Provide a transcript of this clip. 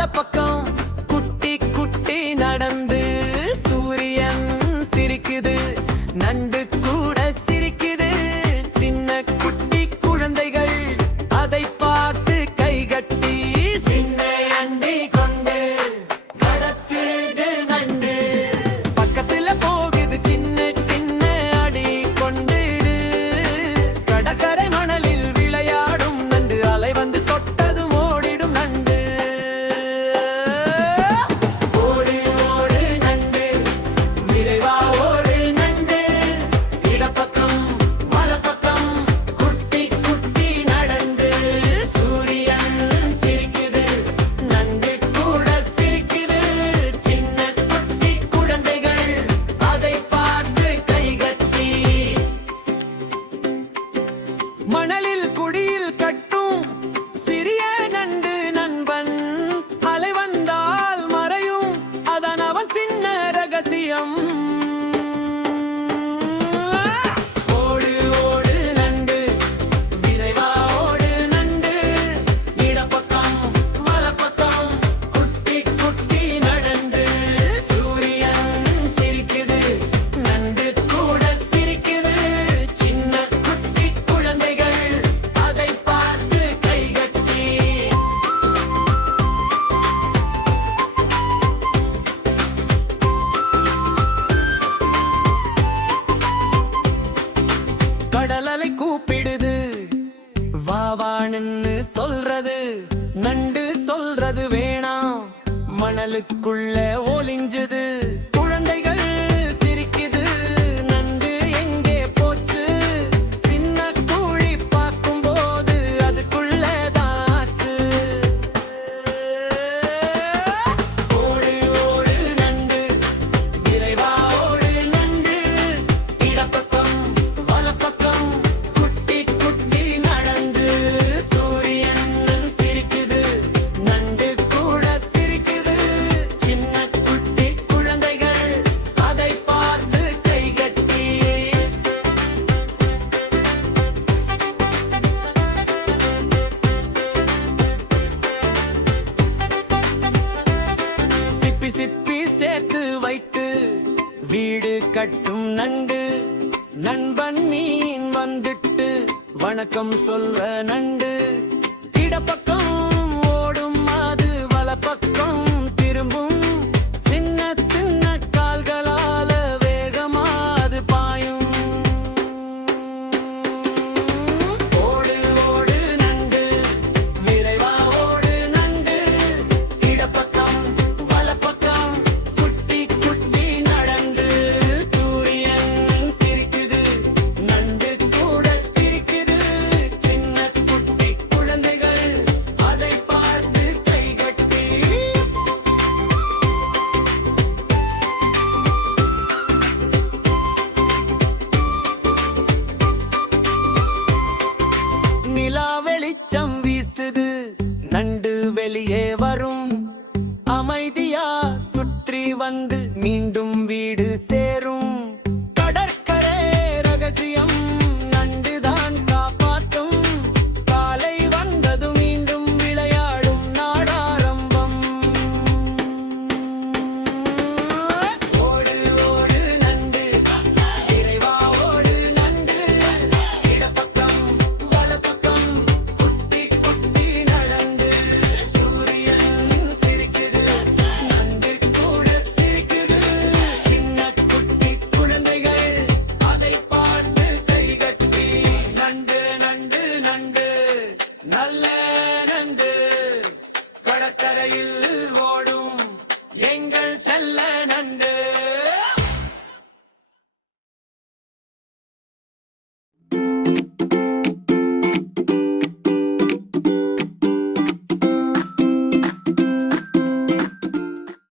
வல பக்கம் குட்டி குட்டி நடந்து சூரியன் சிரிக்குது நண்டு கூட சிரிக்குது சின்ன குட்டி குழந்தைகள் அதை பார்த்து கைகட்டி சின்ன அண்டி கொண்டு கடத்துது நண்டு பக்கத்துல போகுது சின்ன சின்ன அடி கொண்டு கடற்கரை மணலில் விளையாடும் நண்டு அலை வந்து தொட்டதும் ஓடிடும் நண்டு ஓடு ஓடு நண்டு விரைவா ஓடு நண்டு இடப்பக்கம் வலப்பக்கம் குட்டி குட்டி நடந்து சூரியன் சிரிக்குது நண்டு கூட சிரிக்குது சின்ன குட்டி குழந்தைகள் அதை பார்த்து கைகட்டி மணலில் குடியில் கட்டும் சிறிய நண்டு நண்பன் அலை வந்தால் மறையும் அதான் அவன் சின்ன ரகசியம் ஓடு ஓடு நண்டு விரைவா ஓடு நண்டு இடப்பக்கம் வலப்பக்கம் குட்டி குட்டி நடந்து சூரியன் சிரிக்குது நண்டு கூட சிரிக்குது சின்ன குட்டி குழந்தைகள் அதை பார்த்து கைகட்டி கடலலை கூப்பிடுது வாவான்னு சொல்றது நண்டு சொல்றது வேணாம் மணலுக்குள்ள ஒளிஞ்சுது குழந்தைகள் சிரிக்குது நண்டு எங்கே போச்சு சின்ன கூழி பார்க்கும்போது அதுக்குள்ளதான் ஆச்சு ஓடு ஓடு நண்டு விரைவா ஓடு நண்டு இடப்பக்கம் வலப்பக்கம் குட்டி குட்டி நடந்து சூரியன் சிரிக்குது நண்டு கூட சிரிக்குது சின்ன குட்டி குழந்தைகள் அதை பார்த்து கைகட்டி சிப்பி சிப்பி சேர்த்து வைத்து வீடு கட்டும் நண்டு நண்பன் மீன் வந்துட்டு வணக்கம் சொல்ற நண்டு இடப்பக்கம் ஓடும் அது வலப்பக்கம் திரும்பும் சின்ன சின்ன கால்களால வேகமா அது பாயும் ஓடு ஓடு நண்டு விரைவா ஓடு நண்டு இடப்பக்கம் வலப்பக்கம் குட்டி குட்டி நடந்து சூரியன் சிரிக்குது நண்டு கூட சிரிக்குது சின்ன குட்டி குழந்தைகள் அதை பார்த்து கைகட்டி நிலா வெளிச்சம் வீசுது நண்டு வெளியே வரும் அமைதியா சுற்றி வந்து மீண்டும் வீடு சேரும் கடற்கரை ரகசியம் நண்டுதான் காப்பாற்றும் காலை வந்தது மீண்டும் விளையாடும் நாடாரம்பம் ஓடு ஓடு நண்டு விரைவா ஓடு நண்டு இடப்பக்கம் வலப்பக்கம் குட்டி குட்டி நடந்து சூரியன் சிரிக்குது நண்டு கூட சிரிக்குது சின்ன குட்டி குழந்தைகள் அதை பார்த்து கைகட்டி நண்டு நண்டு நண்டு நல்ல நண்டு கடற்கரையில் ஓடும் எங்கள் செல்ல